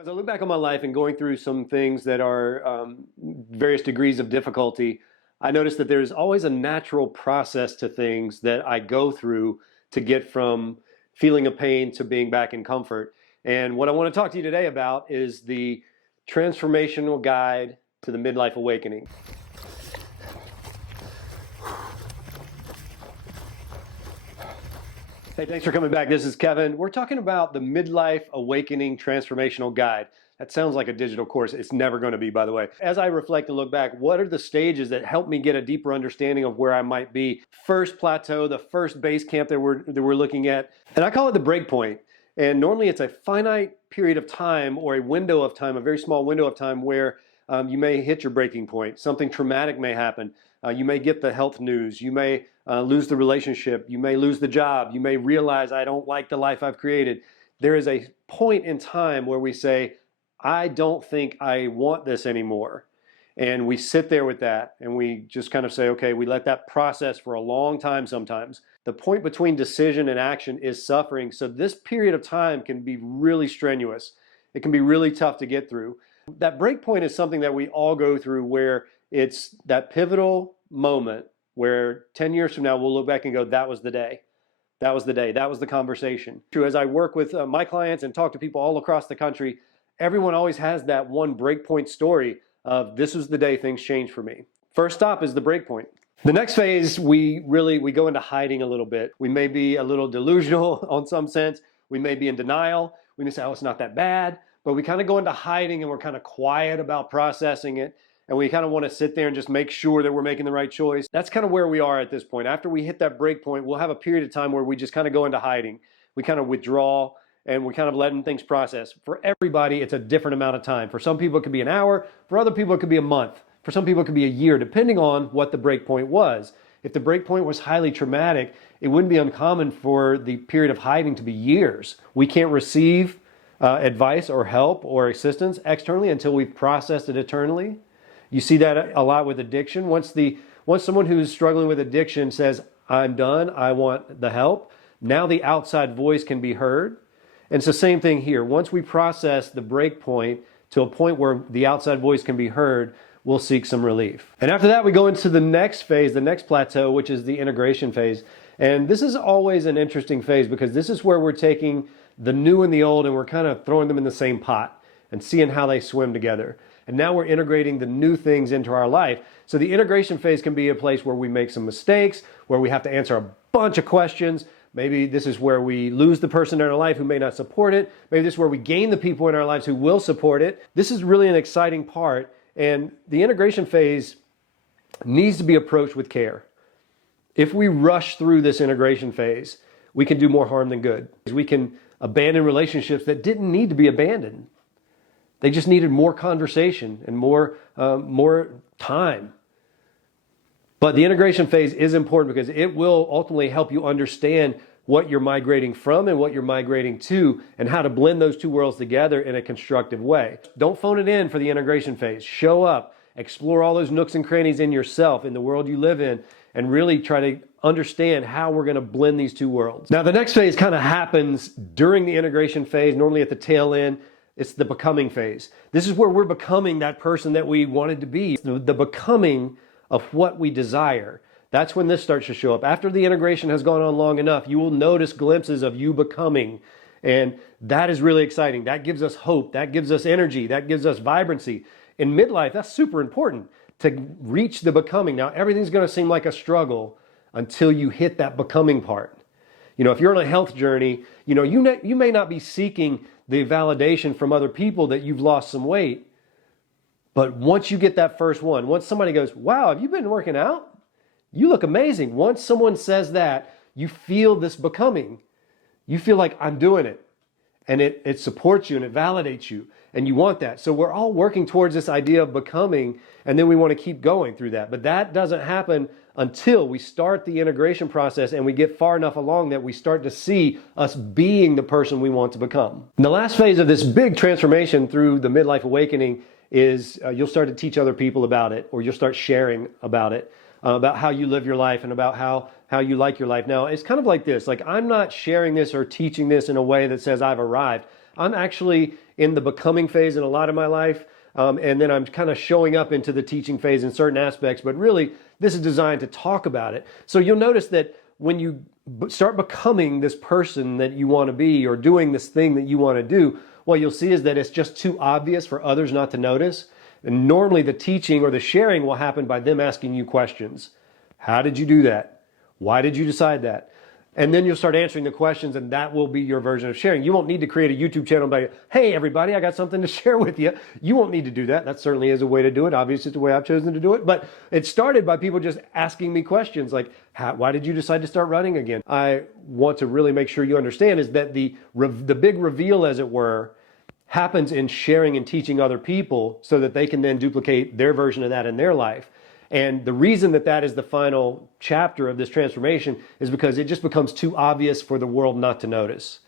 As I look back on my life and going through some things that are various degrees of difficulty, I notice that there's always a natural process to things that I go through to get from feeling of pain to being back in comfort. And what I want to talk to you today about is the transformational guide to the midlife awakening. Hey, thanks for coming back. This is Kevin. We're talking about the Midlife Awakening Transformational Guide. That sounds like a digital course. It's never going to be, by the way. As I reflect and look back, what are the stages that help me get a deeper understanding of where I might be? First plateau, the first base camp that we're looking at. And I call it the break point. And normally it's a finite period of time or a window of time, a very small window of time where you may hit your breaking point. Something traumatic may happen. You may get the health news. You may lose the relationship. You may lose the job. You may realize, I don't like the life I've created. There is a point in time where we say, I don't think I want this anymore. And we sit there with that and we just kind of say, okay, we let that process for a long time sometimes. The point between decision and action is suffering. So this period of time can be really strenuous. It can be really tough to get through. That break point is something that we all go through where it's that pivotal moment where 10 years from now, we'll look back and go, that was the day. That was the day. That was the conversation. As I work with my clients and talk to people all across the country, everyone always has that one breakpoint story of this was the day things changed for me. First stop is the breakpoint. The next phase, we go into hiding a little bit. We may be a little delusional on some sense. We may be in denial. We may say, oh, it's not that bad. But we kind of go into hiding and we're kind of quiet about processing it. And we kind of want to sit there and just make sure that we're making the right choice. That's kind of where we are at this point. After we hit that break point, we'll have a period of time where we just kind of go into hiding. We kind of withdraw and we're kind of letting things process. For everybody, it's a different amount of time. For some people, it could be an hour. For other people, it could be a month. For some people, it could be a year, depending on what the break point was. If the break point was highly traumatic, it wouldn't be uncommon for the period of hiding to be years. We can't receive advice or help or assistance externally until we've processed it internally. You see that a lot with addiction. Once someone who's struggling with addiction says, I'm done, I want the help, now the outside voice can be heard. And it's the same thing here. Once we process the break point to a point where the outside voice can be heard, we'll seek some relief. And after that, we go into the next phase, the next plateau, which is the integration phase. And this is always an interesting phase because this is where we're taking the new and the old and we're kind of throwing them in the same pot and seeing how they swim together. And now we're integrating the new things into our life. So the integration phase can be a place where we make some mistakes, where we have to answer a bunch of questions. Maybe this is where we lose the person in our life who may not support it. Maybe this is where we gain the people in our lives who will support it. This is really an exciting part. And the integration phase needs to be approached with care. If we rush through this integration phase, we can do more harm than good. We can abandon relationships that didn't need to be abandoned. They just needed more conversation and more time. But the integration phase is important because it will ultimately help you understand what you're migrating from and what you're migrating to and how to blend those two worlds together in a constructive way. Don't phone it in for the integration phase. Show up, explore all those nooks and crannies in yourself, in the world you live in, and really try to understand how we're going to blend these two worlds. Now, the next phase kind of happens during the integration phase, normally at the tail end. It's the becoming phase. This is where we're becoming that person that we wanted to be, the becoming of what we desire. That's when this starts to show up. After the integration has gone on long enough, you will notice glimpses of you becoming. And that is really exciting. That gives us hope. That gives us energy. That gives us vibrancy. In midlife, that's super important to reach the becoming. Now, everything's going to seem like a struggle until you hit that becoming part. If you're on a health journey, you may not be seeking the validation from other people that you've lost some weight. But once you get that first one, once somebody goes, wow, have you been working out? You look amazing. Once someone says that, you feel this becoming. You feel like I'm doing it. And it supports you and it validates you. And you want that. So we're all working towards this idea of becoming, and then we want to keep going through that. But that doesn't happen until we start the integration process and we get far enough along that we start to see us being the person we want to become. And the last phase of this big transformation through the midlife awakening is you'll start to teach other people about it, or you'll start sharing about it, about how you live your life and about how you like your life. Now, it's kind of like this. Like, I'm not sharing this or teaching this in a way that says I've arrived. I'm actually in the becoming phase in a lot of my life. And then I'm kind of showing up into the teaching phase in certain aspects, but really this is designed to talk about it. So you'll notice that when you start becoming this person that you want to be or doing this thing that you want to do, what you'll see is that it's just too obvious for others not to notice. And normally the teaching or the sharing will happen by them asking you questions. How did you do that? Why did you decide that? And then you'll start answering the questions, and that will be your version of sharing. You won't need to create a YouTube channel by, hey, everybody, I got something to share with you. You won't need to do that. That certainly is a way to do it. Obviously, it's the way I've chosen to do it. But it started by people just asking me questions like, why did you decide to start running again? I want to really make sure you understand is that the big reveal, as it were, happens in sharing and teaching other people so that they can then duplicate their version of that in their life. And the reason that that is the final chapter of this transformation is because it just becomes too obvious for the world not to notice.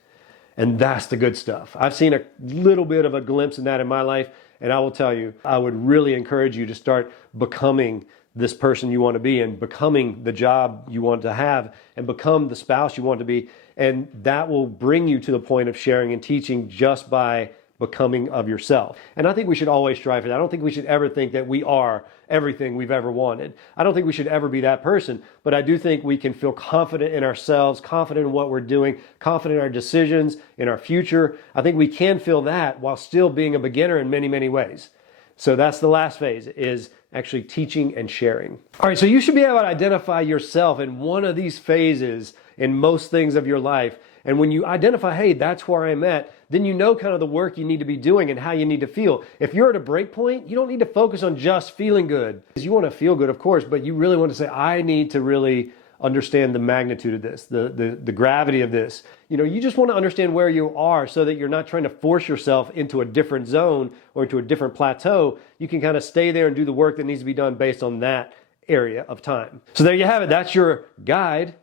And that's the good stuff. I've seen a little bit of a glimpse in that in my life. And I will tell you, I would really encourage you to start becoming this person you want to be and becoming the job you want to have and become the spouse you want to be. And that will bring you to the point of sharing and teaching just by becoming of yourself. And I think we should always strive for that. I don't think we should ever think that we are everything we've ever wanted. I don't think we should ever be that person, but I do think we can feel confident in ourselves, confident in what we're doing, confident in our decisions, in our future. I think we can feel that while still being a beginner in many, many ways. So that's the last phase, is actually teaching and sharing. All right, so you should be able to identify yourself in one of these phases in most things of your life. And when you identify, hey, that's where I'm at, then you know kind of the work you need to be doing and how you need to feel. If you're at a break point, you don't need to focus on just feeling good. You want to feel good, of course, but you really want to say, I need to really understand the magnitude of this, the gravity of this. You know, you just want to understand where you are so that you're not trying to force yourself into a different zone or into a different plateau. You can kind of stay there and do the work that needs to be done based on that area of time. So there you have it. That's your guide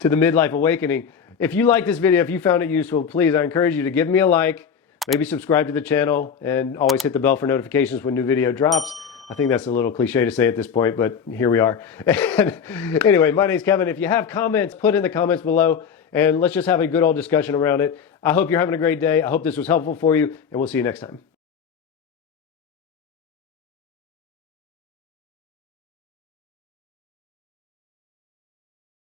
to the midlife awakening. If you like this video, if you found it useful, please, I encourage you to give me a like, maybe subscribe to the channel, and always hit the bell for notifications when new video drops. I think that's a little cliche to say at this point, but here we are. Anyway, my name's Kevin. If you have comments, put in the comments below, and let's just have a good old discussion around it. I hope you're having a great day. I hope this was helpful for you, and we'll see you next time.